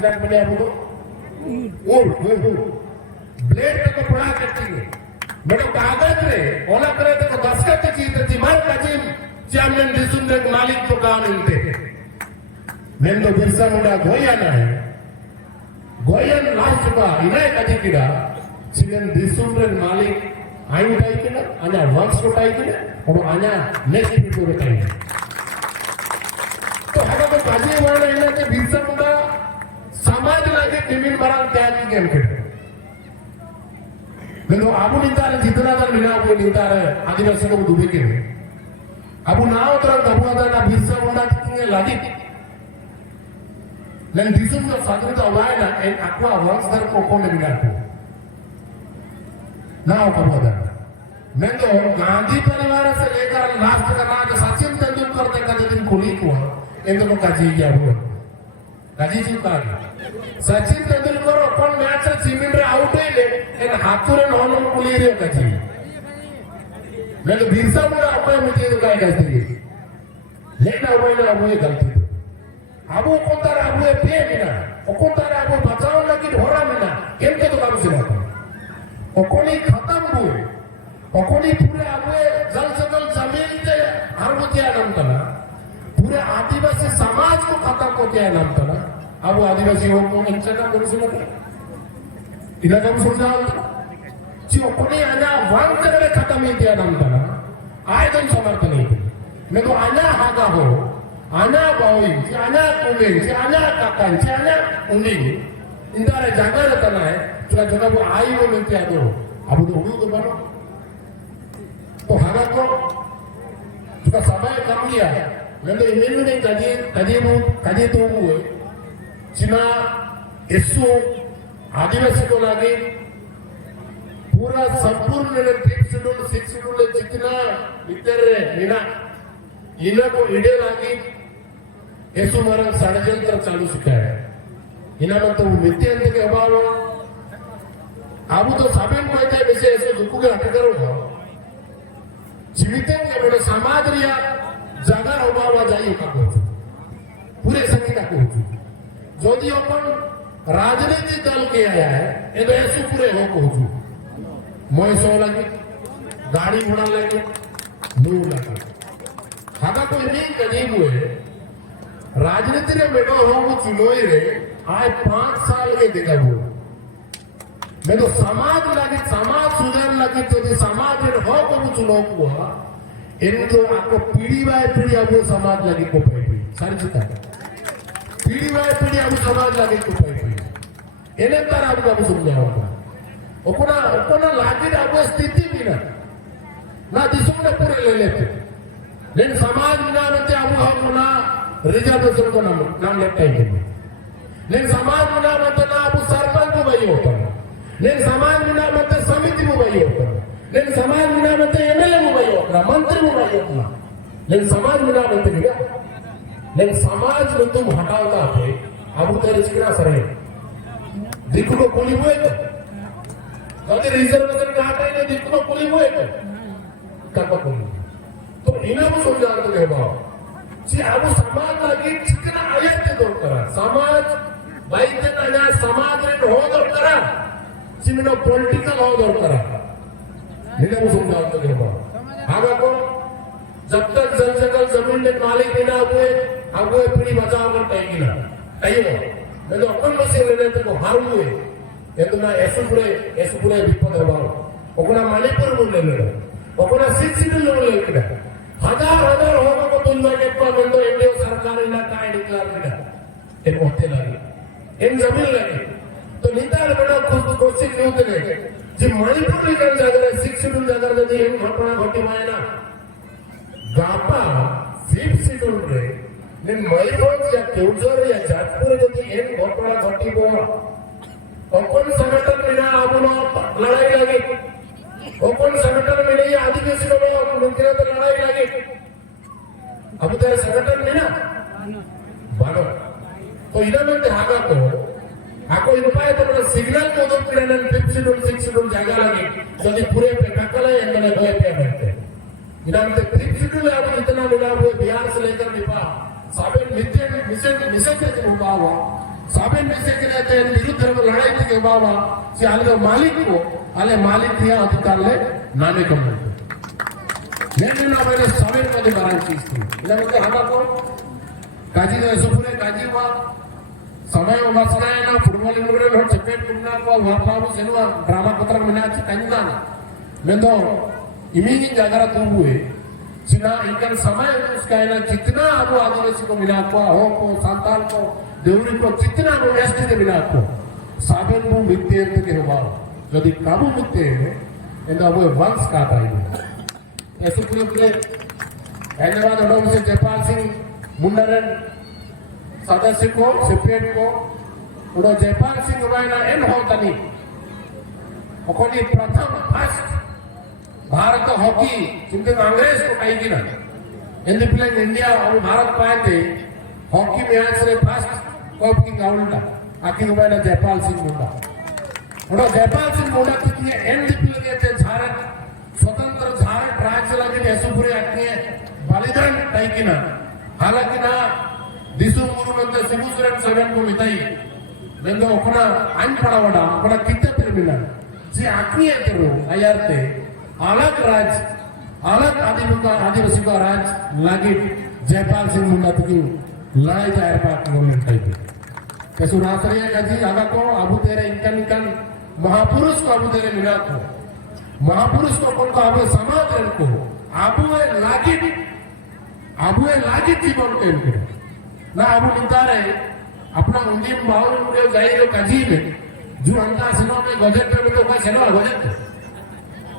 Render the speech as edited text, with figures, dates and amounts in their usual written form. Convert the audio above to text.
बने अब ब्लेड तक पड़ा करती है मेरे कागज रे ओला करे तो दस्खत चीज थी मार काजिम चैम्पियन दिसुंदर मालिक तो काम इनते मैं तो बिरसा मुंडा गोयाना है गोयन लास्ट का इनाय काजी किड़ा चैम्पियन दिसुंदर मालिक आयु टाई किना अन्या वंश को टाई किना और अन्या नेक्स्ट वीडियो बताई तो हमें तो काजी वाला इन्हें के बिरसा मुंडा समाज लागे टिमिन बरान त्यागी के अंकड़ मैं आबू निंतारे जितना दर मिला वो निंतारे आदिवासी को डूबे के अबू नाव तरह दबुआ ना बिरसा मुंडा कितने लागी लेकिन दिसुम जो साधुता हुआ ना एक अक्वा वंश दर को कौन मिला को नाव कबूआ दर मैं तो गांधी परिवार से लेकर लास्ट का नाम सचिन तेंदुलकर तक का दिन कुली को एक तो काजी गया हुआ काजी जी का सचिन तेंदुलकर अपन मैच से चिमिन रे आउट है ले एक हाथुरे नॉन कुली रे काजी मैं तो बिरसा मुंडा अपन मुझे तो काय कहते हैं लेना वो गलती अबू कोंतार अबू पे मिना कोंतार अबू बचाओ लगी भोरा मिना केनके तो काम से बात ओकोनी खत्म हुए ओकोनी पूरे अबू जल जंगल जमीन से हर मुझे नाम तना पूरे आदिवासी समाज को खत्म को क्या नाम तना अबू आदिवासी हो को इनसे का कौन सुना था इधर कौन सुना जी ओकोनी आना वन करे खत्म ही क्या नाम तना आए तो समर्थन नहीं मैं तो आना हागा हो आना बाउई आना कुमें आना काकान आना उन्हीं इंदारे जागा रहता ना है तो जगह वो आई वो मिलते हैं तो अब तो उन्हीं तो बनो तो हमारा को उसका समय कम लिया मैं तो इन्हीं में कदी तो हुए चिना इसु आदिवासी को लागे पूरा संपूर्ण ट्रिप शेड्यूल 6 शेड्यूल जितना इधर इना इन्हें को इडे लागी ऐसो मारा षड्यंत्र चालू सिखाया इन्हें तो मित्य अंत के अभाव अब तो साबिन कहते हैं वैसे ऐसे दुखों के हट करो जीवित के बड़े समाज रिया जगह अभाव जाइए का पूरे संगीत का यदि अपन राजनीतिक दल के आया है ये तो ऐसे पूरे हो कहूँ मौसम लगे गाड़ी घोड़ा लगे नूर लगे हागा कोई नहीं गरीब हुए राजनीति ने बेटा हो वो चुनोई रे आज 5 साल के देखा वो मैं तो समाज लगे समाज सुधार लगे तो समाज में हो को वो चुनाव हुआ इनको आपको पीढ़ी बाय पीढ़ी अब समाज लगे को पैठी सारी चिता पीढ़ी बाय पीढ़ी अब समाज लगे को पैठी इन्हें तर आपको अब समझाऊंगा ओकोना लागे अब स्थिति भी ना दिशा ने पूरे ले लेते लेकिन समाज बिना रहते अब हम ना रिजर्वेशन को नाम लेते हैं लेकिन समाज बिना रहते ना अब सरपंच को वही होता है लेकिन समाज बिना रहते समिति को वही होता है लेकिन समाज बिना रहते एमएलए को वही होता है मंत्री को वही होता है लेकिन समाज बिना रहते क्या लेकिन समाज में तुम हटाओगा थे अब तो रिस्कना सर है दिक्कत को कुली हुए कभी रिजर्वेशन का हटाए नहीं दिक्कत को कुली हुए कब कुली तो इन्हें वो समझाते हैं बाबा जी अब समाज लगी चिकना आयत दो करा समाज वैद्य ना समाज रे हो दो करा चिन्ह पॉलिटिकल हो दो करा इन्हें वो समझाते हैं बाबा आगे को जब तक जल जंगल जमीन के मालिक बिना हुए अब वो पीढ़ी बचाव कर पाएगी ना कहिए मैं तो अपन में से लेने तो हार हुए ये तो ना ऐसे पूरे विपद है बाबा ओकना मणिपुर बोल ले ओकना 6 शेड्यूल ले ले हजार होगा को तुलना के पर बंदो इंडिया सरकार इलाका है डिक्लेयर किया इन होते लगे इन जमीन लगे तो नितार बड़ा कोशिश नहीं होते जी मणिपुर लेकर जाकर 6 शेड्यूल जाकर यदि इन घटना घटी हुआ है ना गापा 5th शेड्यूल रे इन मयूरभंज या केवझर या जाजपुर यदि इन घटना घटी हुआ अपन संगठन बिना आपनो लड़ाई लगी ओपन संगठन में नहीं आदिवासी लोग मुख्य तो लड़ाई लगे अब तेरे संगठन में ना बानो तो इधर में हागा को आको इन पाए तो बड़ा सिग्नल को दो किरण 5th शेड्यूल 6th शेड्यूल जागा लगे यदि पूरे पे टकला है इनने दो पे बैठते इधर में 5th शेड्यूल अब इतना मिला हुआ बिहार से लेकर नेपाल साबिन मिशन के जो हुआ साबिन विषय के विरुद्ध लड़ाई थी के बाबा से आले मालिक को आले मालिक दिया अधिकार ले नाने कम నేను నా ಮೇಲೆ సమయం మీద బరాంచి ఇలాంటి హమాకు కాజీ సుపురే కాజీ వా సమయం వసనాయన ఫుట్బాల్ ఇంగ్రే లో చెప్పేట్టున్నా కో వాపాబు సెనువా డ్రామా పత్రం మినాచి కందాన మెందో इमिंग जागरा तुम हुए सिना इनका समय उसका है ना जितना अब आदिवासी को मिला को हो को संताल को देवरी को जितना वो व्यस्त के मिला को साबन वो मिलते हैं के हुआ यदि काबू मिलते हैं इनका वो वंश का पाएंगे ऐसे पूरे हैदराबाद हड़ों से जयपाल सिंह मुंडरन सदस्य को सेपरेट को उड़ो जयपाल सिंह वाला एन होता नहीं अकोनी प्रथम फर्स्ट भारत हॉकी जिनके कांग्रेस को कहेगी ना इंडिपेंडेंट इंडिया और भारत पाए थे हॉकी मैच से फर्स्ट कप की गाउंडा आखिर हुआ ना जयपाल सिंह मुंडा और जयपाल सिंह मुंडा कितने एनडीपी थे झारखंड स्वतंत्र झारखंड राज्य लगे ऐसे पूरे आती है बलिदान कहेगी ना हालांकि ना दिसु मुरु मंदिर सिबुसुरन सेवन को मिताई मैं तो अपना अंज पड़ा वड़ा अपना कितने फिर मिला जी आखिरी है तेरे आयार थे अलग राज्य अलग आदिवासी का राज्य लागे जयपाल सिंह मुंडा की लड़ाई जाए पाक गवर्नमेंट टाइप कैसे राष्ट्रीय गजी आगा को आबू तेरे इनकन महापुरुष को आबू तेरे मिला को महापुरुष को कौन को आबू समाज को आबू लागी जीवन के इनके ना आबू निता रहे अपना उन्हीं बाहुल मुझे जाए जो गजी में जो अंता सिनों में गजट में तो क्या सिनों गजट